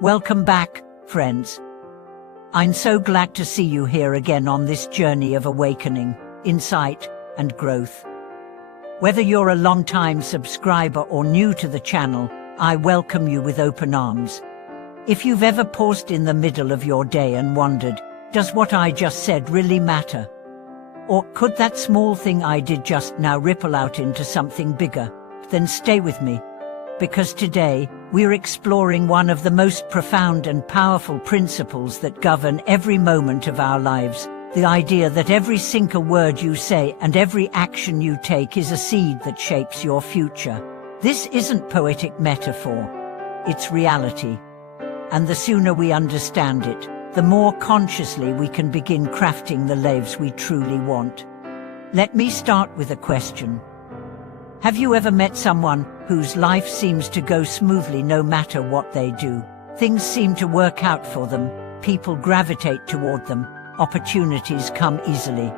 Welcome back, friends. I'm so glad to see you here again on this journey of awakening, insight, and growth. Whether you're a long-time subscriber or new to the channel, I welcome you with open arms. If you've ever paused in the middle of your day and wondered, does what I just said really matter? Or could that small thing I did just now ripple out into something bigger? Then stay with me. Because today, we're exploring one of the most profound and powerful principles that govern every moment of our lives, the idea that every single word you say and every action you take is a seed that shapes your future. This isn't poetic metaphor, it's reality. And the sooner we understand it, the more consciously we can begin crafting the lives we truly want. Let me start with a question. Have you ever met someone whose life seems to go smoothly no matter what they do? Things seem to work out for them, people gravitate toward them, opportunities come easily.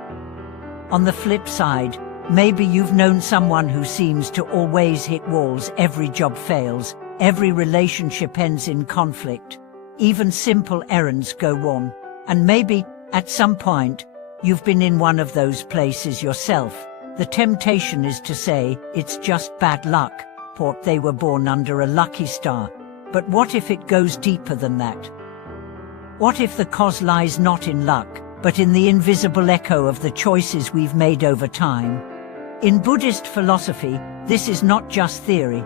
On the flip side, maybe you've known someone who seems to always hit walls, every job fails, every relationship ends in conflict, even simple errands go wrong, and maybe, at some point, you've been in one of those places yourself. The temptation is to say, it's just bad luck, or they were born under a lucky star. But what if it goes deeper than that? What if the cause lies not in luck, but in the invisible echo of the choices we've made over time? In Buddhist philosophy, this is not just theory.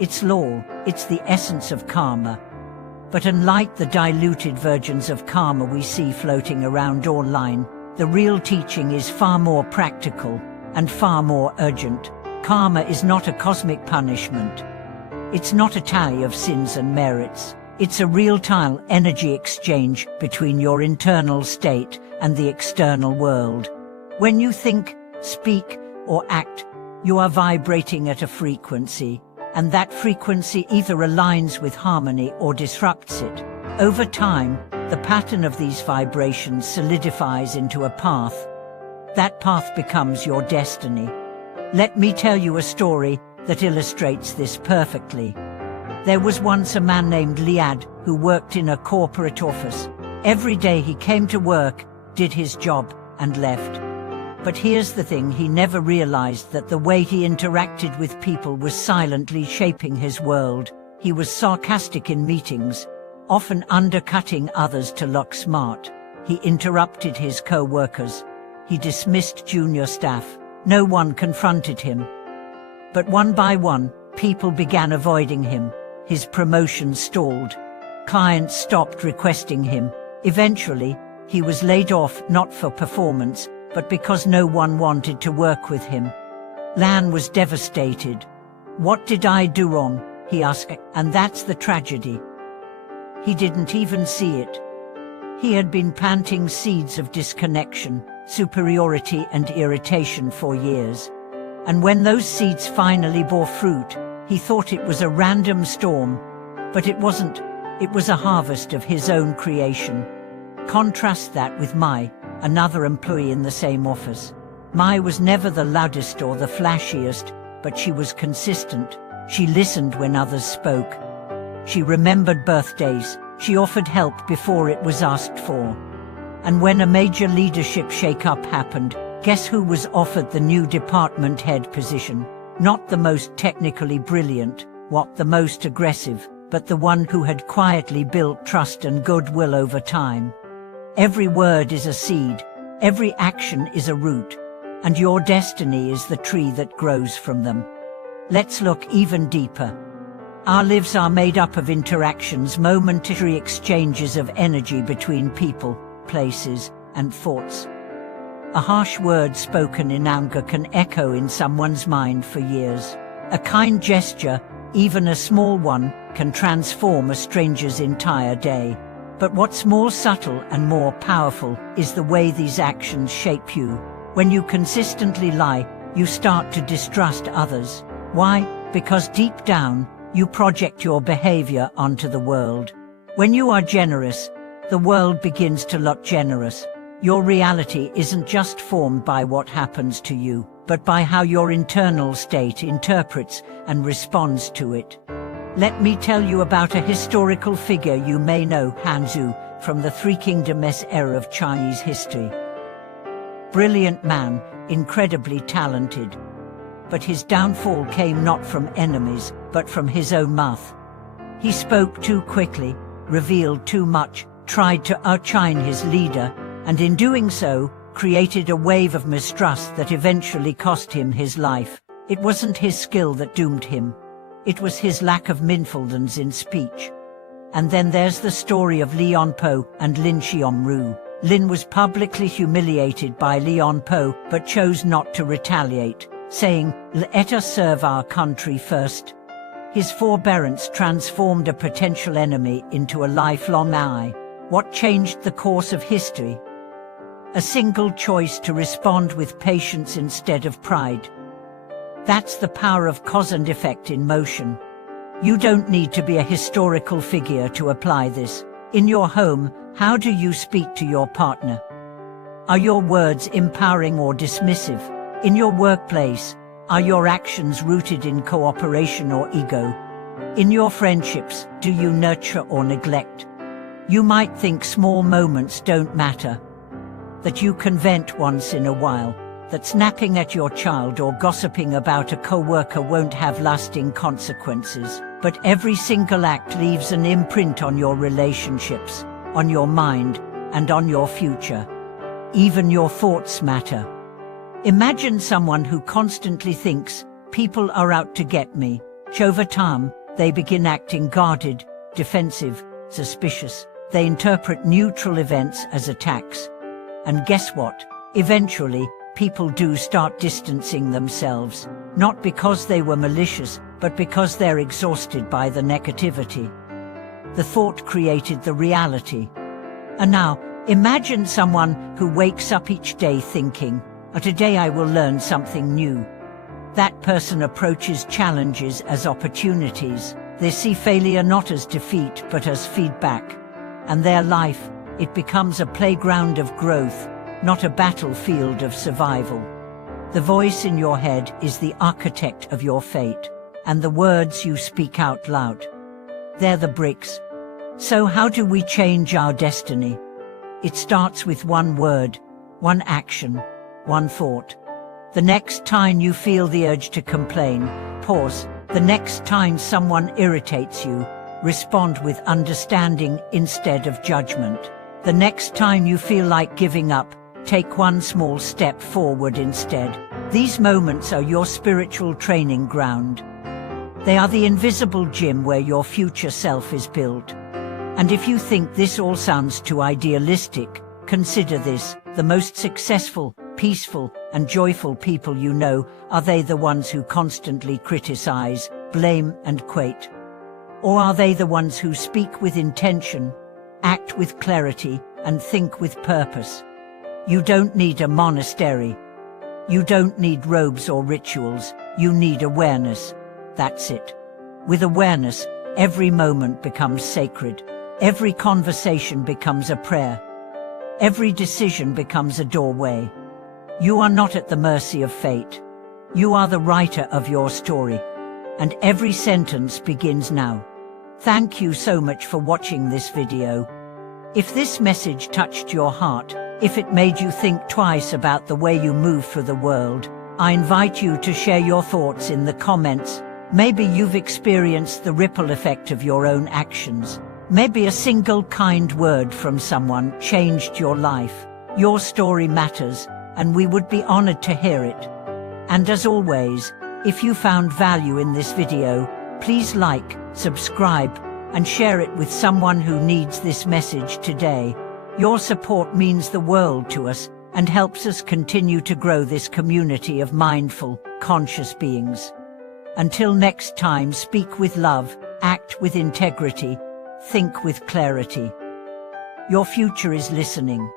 It's law, it's the essence of karma. But unlike the diluted versions of karma we see floating around online, the real teaching is far more practical and far more urgent. Karma is not a cosmic punishment. It's not a tally of sins and merits. It's a real-time energy exchange between your internal state and the external world. When you think, speak, or act, you are vibrating at a frequency, and that frequency either aligns with harmony or disrupts it. Over time, the pattern of these vibrations solidifies into a path. That path becomes your destiny. Let me tell you a story that illustrates this perfectly. There was once a man named Liad who worked in a corporate office. Every day he came to work, did his job, and left. But here's the thing, he never realized that the way he interacted with people was silently shaping his world. He was sarcastic in meetings, often undercutting others to look smart. He interrupted his co-workers. He dismissed junior staff. No one confronted him. But one by one, people began avoiding him. His promotion stalled. Clients stopped requesting him. Eventually, he was laid off not for performance, but because no one wanted to work with him. Lan was devastated. What did I do wrong? He asked, and that's the tragedy. He didn't even see it. He had been planting seeds of disconnection, superiority and irritation for years. And when those seeds finally bore fruit, he thought it was a random storm. But it wasn't. It was a harvest of his own creation. Contrast that with Mai, another employee in the same office. Mai was never the loudest or the flashiest, but she was consistent. She listened when others spoke. She remembered birthdays. She offered help before it was asked for. And when a major leadership shake-up happened, guess who was offered the new department head position? Not the most technically brilliant, not the most aggressive, but the one who had quietly built trust and goodwill over time. Every word is a seed, every action is a root, and your destiny is the tree that grows from them. Let's look even deeper. Our lives are made up of interactions, momentary exchanges of energy between people, places, and thoughts. A harsh word spoken in anger can echo in someone's mind for years. A kind gesture, even a small one, can transform a stranger's entire day. But what's more subtle and more powerful is the way these actions shape you. When you consistently lie, you start to distrust others. Why? Because deep down, you project your behavior onto the world. When you are generous, the world begins to look generous. Your reality isn't just formed by what happens to you, but by how your internal state interprets and responds to it. Let me tell you about a historical figure you may know, Hanzu, from the Three Kingdoms era of Chinese history. Brilliant man, incredibly talented. But his downfall came not from enemies, but from his own mouth. He spoke too quickly, revealed too much, tried to outshine his leader, and in doing so, created a wave of mistrust that eventually cost him his life. It wasn't his skill that doomed him. It was his lack of mindfulness in speech. And then there's the story of Lian Po and Lin Xiongru. Lin was publicly humiliated by Lian Po, but chose not to retaliate, saying, "Let us serve our country first." His forbearance transformed a potential enemy into a lifelong ally. What changed the course of history? A single choice to respond with patience instead of pride. That's the power of cause and effect in motion. You don't need to be a historical figure to apply this. In your home, how do you speak to your partner? Are your words empowering or dismissive? In your workplace, are your actions rooted in cooperation or ego? In your friendships, do you nurture or neglect? You might think small moments don't matter, that you can vent once in a while, that snapping at your child or gossiping about a co-worker won't have lasting consequences. But every single act leaves an imprint on your relationships, on your mind, and on your future. Even your thoughts matter. Imagine someone who constantly thinks, "People are out to get me." Over time, they begin acting guarded, defensive, suspicious. They interpret neutral events as attacks. And guess what? Eventually, people do start distancing themselves, not because they were malicious, but because they're exhausted by the negativity. The thought created the reality. And now, imagine someone who wakes up each day thinking, "Today I will learn something new." That person approaches challenges as opportunities. They see failure not as defeat, but as feedback. And their life, it becomes a playground of growth, not a battlefield of survival. The voice in your head is the architect of your fate, and the words you speak out loud, they're the bricks. So how do we change our destiny? It starts with one word, one action, one thought. The next time you feel the urge to complain, pause. The next time someone irritates you, respond with understanding instead of judgment. The next time you feel like giving up, take one small step forward instead. These moments are your spiritual training ground. They are the invisible gym where your future self is built. And if you think this all sounds too idealistic, consider this: the most successful, peaceful, and joyful people you know, are they the ones who constantly criticize, blame, and quit? Or are they the ones who speak with intention, act with clarity, and think with purpose? You don't need a monastery. You don't need robes or rituals. You need awareness. That's it. With awareness, every moment becomes sacred. Every conversation becomes a prayer. Every decision becomes a doorway. You are not at the mercy of fate. You are the writer of your story. And every sentence begins now. Thank you so much for watching this video. If this message touched your heart, if it made you think twice about the way you move through the world, I invite you to share your thoughts in the comments. Maybe you've experienced the ripple effect of your own actions. Maybe a single kind word from someone changed your life. Your story matters, and we would be honored to hear it. And as always, if you found value in this video, please like, subscribe, and share it with someone who needs this message today. Your support means the world to us and helps us continue to grow this community of mindful, conscious beings. Until next time, speak with love, act with integrity, think with clarity. Your future is listening.